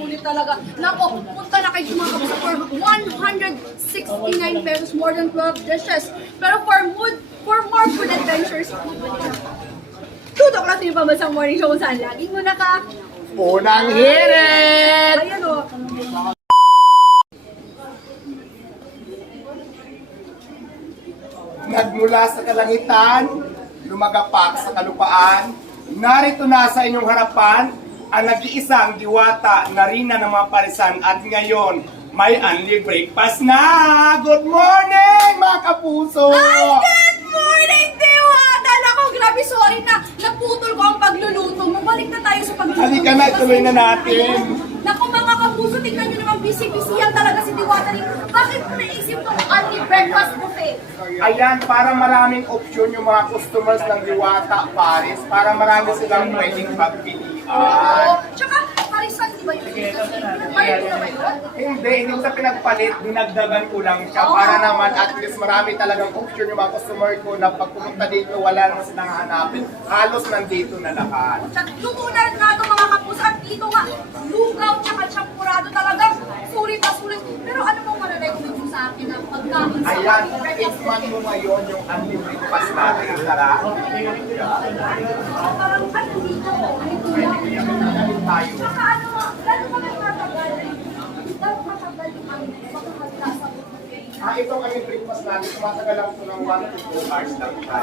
sulit talaga. Nako, punta na kayo mga kapuso for 169 pesos, more than 12 dishes. Pero for more food adventures, tutok lang sa yung pambansang morning show kung saan laging muna ka. Unang hirit! Ayan o. Nagmula sa kalangitan, lumagapak sa kalupaan, narito na sa inyong harapan ang nag-iisang diwata na rina ng mga parisan at ngayon may unli breakfast na! Good morning mga kapuso! Ay, good morning, Diwata! Nako, grabe, sorry na. Naputol ko ang pagluluto mo. Balik na tayo sa pagluluto. Halika na, ituloy na natin. Nako, mga kapuso, tingnan nyo naman, busy-busy yan talaga si Diwata. Bakit mo naisip itong unli breakfast buffet? Ayan, para maraming option yung mga customers ng Diwata Paris, para marami silang pwedeng pagpilian. Oo. Tsaka, parisan, di ba yun? Palit mo na ba yun? Hindi sa pinagpalit, dinagdagan ko lang siya para naman at least marami talagang option yung mga customer ko na pag pumunta dito, wala naman silang hanapin. Halos nandito na lahat. Luto na rin nato mga kapuso. At dito nga, lugaw tsaka champurado talagang sulit na sulit. Pero ano pong marirecommend mo sa akin na pagkain sa Ayan, breakfast? tikman mo ngayon yung unli breakfast natin. Tara. Parang ano dito? Tayo. Tsaka ano, gano'n ba nagtatagal? Gano'n matagal yung ano, makakagkasa mo? Itong unli breakfast natin, tumatagal lang ito ng 1 to 2 hours lang siya.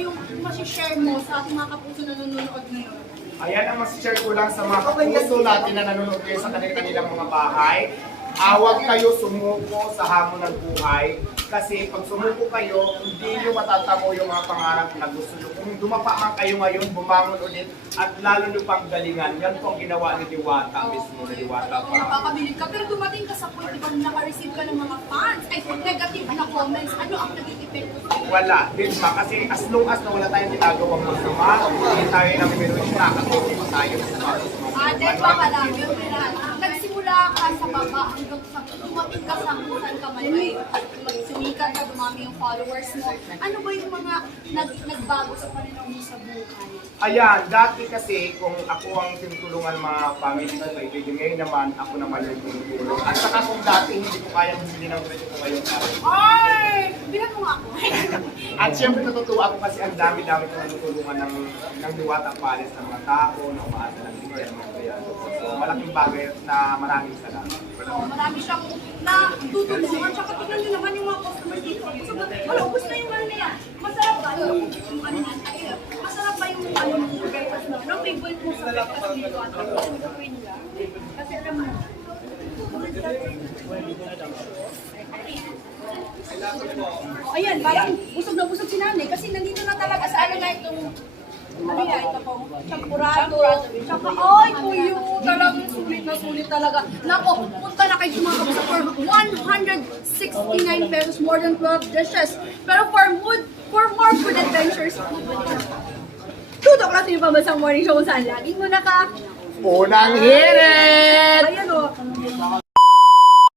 Yung masishare mo sa ating mga kapuso na nanonood ngayon. Ayan ang masishare ko lang sa mga kapuso natin na nanonood kayo sa kanilang mga bahay. Huwag kayo sumuko sa hamon ng buhay kasi pag sumuko kayo, hindi nyo matatamo yung mga pangarap na gusto nyo. Kung dumapa man kayo ngayon, bumangon ulit at lalo nyo pang galingan. Yan po ang ginawa ni Diwata mismo na Diwata Kung pa. nakakabilib ka, pero dumating ka sa point, di ba naka-receive ka ng mga fans, ay negative na comments, ano ang naging epekto sa'yo? Wala, din ba? Kasi as long as na wala tayong ginagawang masama, hindi tayo namin meron siya kasi hindi pa tayo sa mga Then baka lang, yun rin. Nagsimula ka sa baba hanggang sa dumating ka sa kung saan ka man ay sumikat ka, dumami yung followers mo. Ano ba yung mga nagbago sa pananaw mo sa buhay? Ayan, dati kasi kung ako ang tinutulungan mga family ko, kaibigan, ngayon naman ako naman yung tinutulong. At saka kung dati hindi ko kayang bumili ng presyo ko ngayon kaya. Ay! Bilang mo nga ako. At syempre natutuwa ako kasi ang dami-dami ko natutulungan ng Diwata Paris ng mga tao, ng mga asalang ng mga kaya. So malaking bagay na maraming salamat. Marami siyang natutulungan. Tsaka tingnan nyo naman yung mga customers dito. So, wala, ubus na yung ano na yan. Masarap ba yung ano yan? Ay, masarap ba yung ano yung breakfast mo? Anong favorite mo sa breakfast dito? Kasi alam mo, ayan, parang busog na busog si nanay kasi nandito na talaga sa ano na itong ano yan, ito po, champurado, tsaka, ay, kuyo, talagang sulit talaga. Nako, punta na kayo mga kapuso for 169 pesos, more than 12 dishes. Pero for more food adventures, tutok lang sa yung pambansang morning show kung saan laging muna ka. Unang hirit! Ayan o.